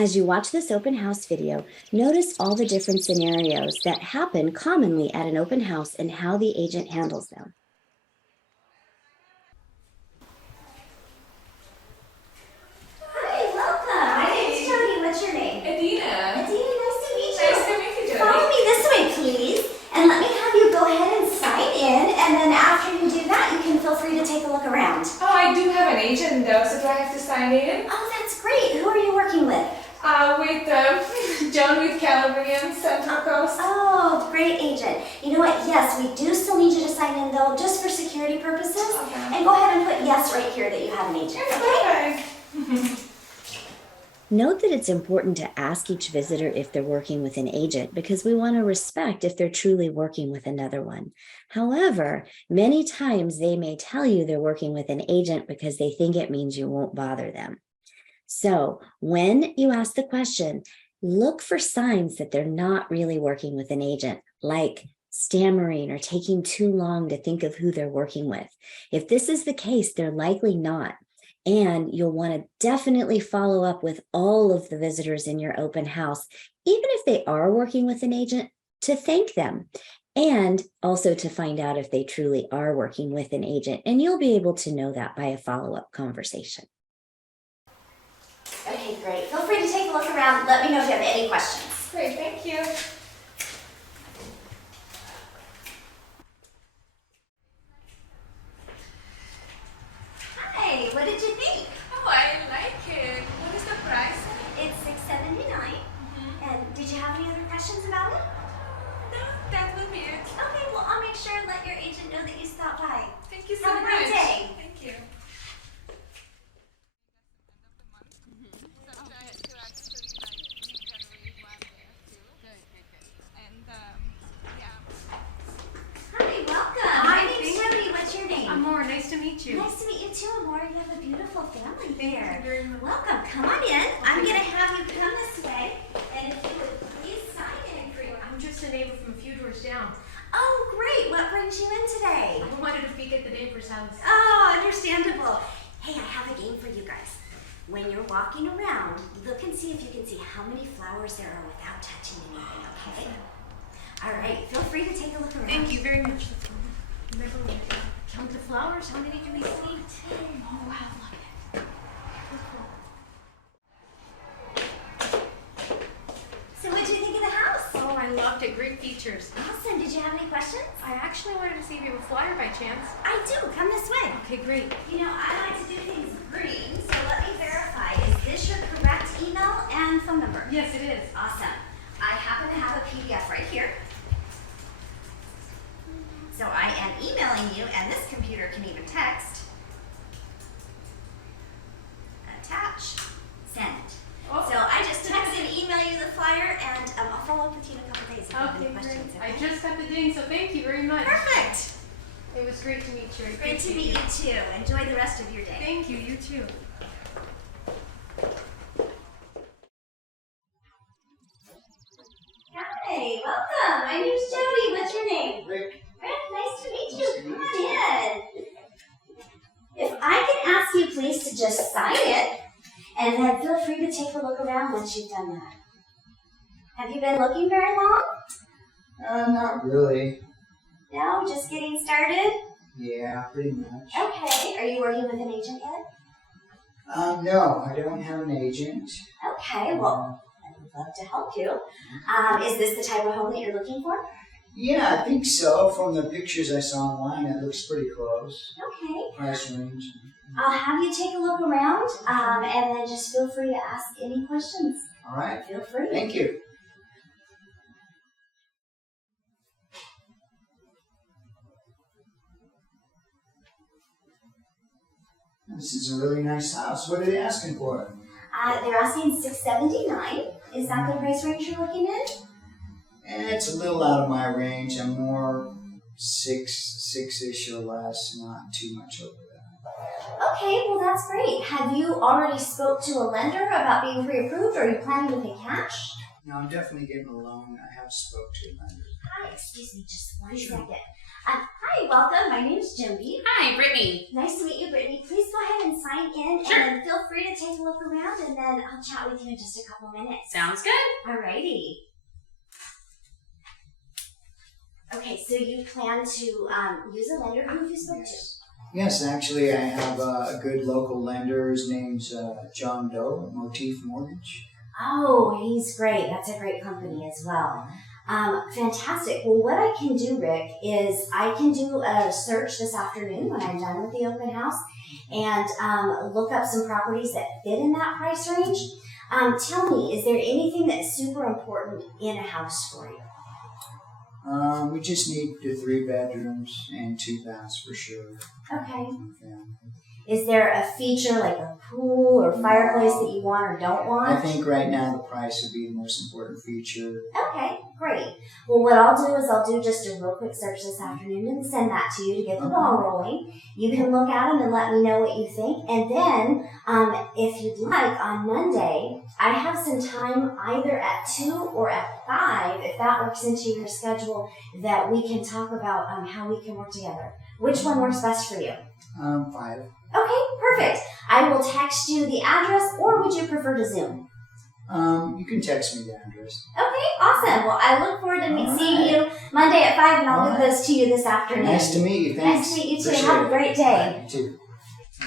As you watch this open house video, notice all the different scenarios that happen commonly at an open house and how the agent handles them. Hi, welcome. My name's Jodi. What's your name? Adina. Adina, nice to meet you. Nice to meet you, Jodi. Follow me this way, please. And let me have you go ahead and sign in. And then after you do that, you can feel free to take a look around. Oh, I do have an agent though, so do I have to sign in? Oh, that's great. Who are you working with? With John with Calabrian, Central Coast. Oh, great agent. You know what? Yes, we do still need you to sign in though, just for security purposes. Okay. And go ahead and put yes right here that you have an agent. Okay? Perfect. Note that it's important to ask each visitor if they're working with an agent because we want to respect if they're truly working with another one. However, many times they may tell you they're working with an agent because they think it means you won't bother them. So when you ask the question, look for signs that they're not really working with an agent, like stammering or taking too long to think of who they're working with. If this is the case, they're likely not. And you'll want to definitely follow up with all of the visitors in your open house, even if they are working with an agent, to thank them and also to find out if they truly are working with an agent. And you'll be able to know that by a follow-up conversation. Okay, great. Feel free to take a look around. Let me know if you have any questions. Great, thank you. Hi, what did you think? Oh, I like it. What is the price? It's $679. And did you have any other questions about it? No, that will be it. Okay, well, I'll make sure and let your agent know that you stopped by. Thank you so Have a much. great day. Thank you. Hi, welcome. Hi, My name's thank Jodi. What's your name? Amor, nice to meet you. Nice to meet you too, Amor. You have a beautiful family there. very much. Welcome. Come on in. I'm going to have you come this way. And if you would please sign in for your... I'm just a neighbor from a few doors down. Oh, great. What brings you in today? I wanted to peek at the neighbor's house. Oh, understandable. Hey, I have a game for you guys. When you're walking around, look and see if you can see how many flowers there are without touching anything, okay? All right, feel free to take a look around. Thank you very much. Remember when I count the flowers? How many do we see? 10. Oh, wow, look at it. So what do you think of the house? Oh, I loved it. Great features. Awesome. Did you have any questions? I actually wanted to see if you have a flyer by chance. I do. Come this way. Okay, great. You know, I like to do things green, so let me verify. Is this your correct email and phone number? Yes, it is. Awesome. I happen to have a PDF right here. So I am emailing you, and this computer can even text. Attach. Send. Oh, So I just text and email you the flyer, and I'll follow up with you in a couple days if you have Okay, any questions. great. I just got the ding, so thank you very much. Perfect. It was great to meet you. I Great to appreciate meet you too. Enjoy the rest of your day. Thank you. You too. Hi, welcome. My name's Jodi. What's your name? Rick. Rick, nice to meet you. Come on in. If I can ask you please to just sign it, and then feel free to take a look around once you've done that. Have you been looking very long? Not really. No, just getting started? Yeah, pretty much. Okay. Are you working with an agent yet? No, I don't have an agent. Okay, well, I would love to help you. Is this the type of home that you're looking for? Yeah, I think so. From the pictures I saw online, it looks pretty close. Okay. Price range. I'll have you take a look around, and then just feel free to ask any questions. All right. Feel free. Thank you. This is a really nice house. What are they asking for? They're asking $679. Is that the price range you're looking in? And it's a little out of my range. I'm more six-ish or less, not too much over that. Okay, well that's great. Have you already spoke to a lender about being pre-approved, or are you planning to pay cash? No, I'm definitely getting a loan. I have spoke to a lender. Hi, excuse me, just one second. Hi, welcome. My name's Jodi. Hi, Brittany. Nice to meet you, Brittany. Please go ahead and sign in, Sure. and then feel free to take a look around, and then I'll chat with you in just a couple minutes. Sounds good. Alrighty. Okay, so you plan to use a lender. Who have you spoke to? Yes, actually, I have a good local lender. His name's John Doe at Motif Mortgage. Oh, he's great. That's a great company as well. Fantastic. Well, what I can do, Rick, is I can do a search this afternoon when I'm done with the open house and look up some properties that fit in that price range. Tell me, is there anything that's super important in a house for you? We just need the 3 bedrooms and 2 baths for sure. Okay. Yeah. Is there a feature like a pool or fireplace that you want or don't want? I think right now the price would be the most important feature. Okay, great. Well, what I'll do is I'll do just a real quick search this afternoon and send that to you to get the ball rolling. You can look at them and let me know what you think. And then, if you'd like, on Monday, I have some time either at 2 or at 5, if that works into your schedule, that we can talk about how we can work together. Which one works best for you? 5. Okay, perfect. I will text you the address, or would you prefer to Zoom? You can text me the address. Okay, awesome. Well, I look forward to seeing you Monday at 5, and I'll get those to you this afternoon. Nice to meet you. Thanks. Nice to meet you too. Appreciate Have a it. great day. You too.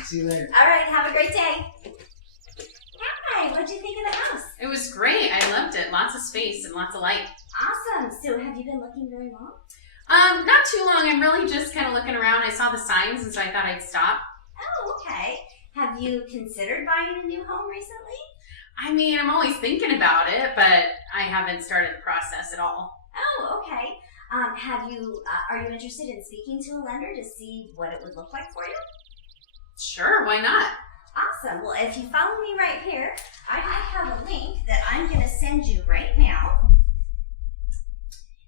See you later. All right, have a great day. Hi, what'd you think of the house? It was great. I loved it. Lots of space and lots of light. Awesome. So, have you been looking very long? Not too long. I'm really just kind of looking around. I saw the signs, and so I thought I'd stop. Oh, okay. Have you considered buying a new home recently? I mean, I'm always thinking about it, but I haven't started the process at all. Oh, okay. Are you interested in speaking to a lender to see what it would look like for you? Sure, why not? Awesome. Well, if you follow me right here, I have a link that I'm going to send you right now.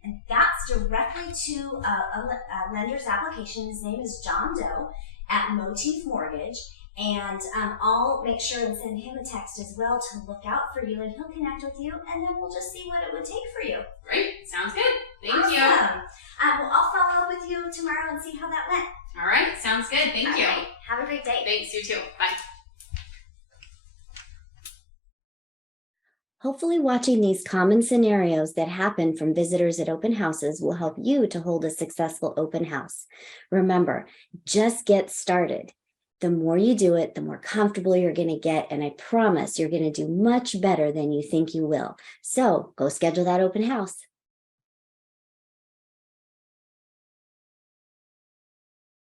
And that's directly to a lender's application. His name is John Doe at Motif Mortgage. And I'll make sure and send him a text as well to look out for you, and he'll connect with you, and then we'll just see what it would take for you. Great. Sounds good. Thank Awesome. you. Well, I'll follow up with you tomorrow and see how that went. All right. Sounds good. Thank All you. right. Have a great day. Thanks. You too. Bye. Hopefully, watching these common scenarios that happen from visitors at open houses will help you to hold a successful open house. Remember, just get started. The more you do it, the more comfortable you're going to get, and I promise you're going to do much better than you think you will. So go schedule that open house.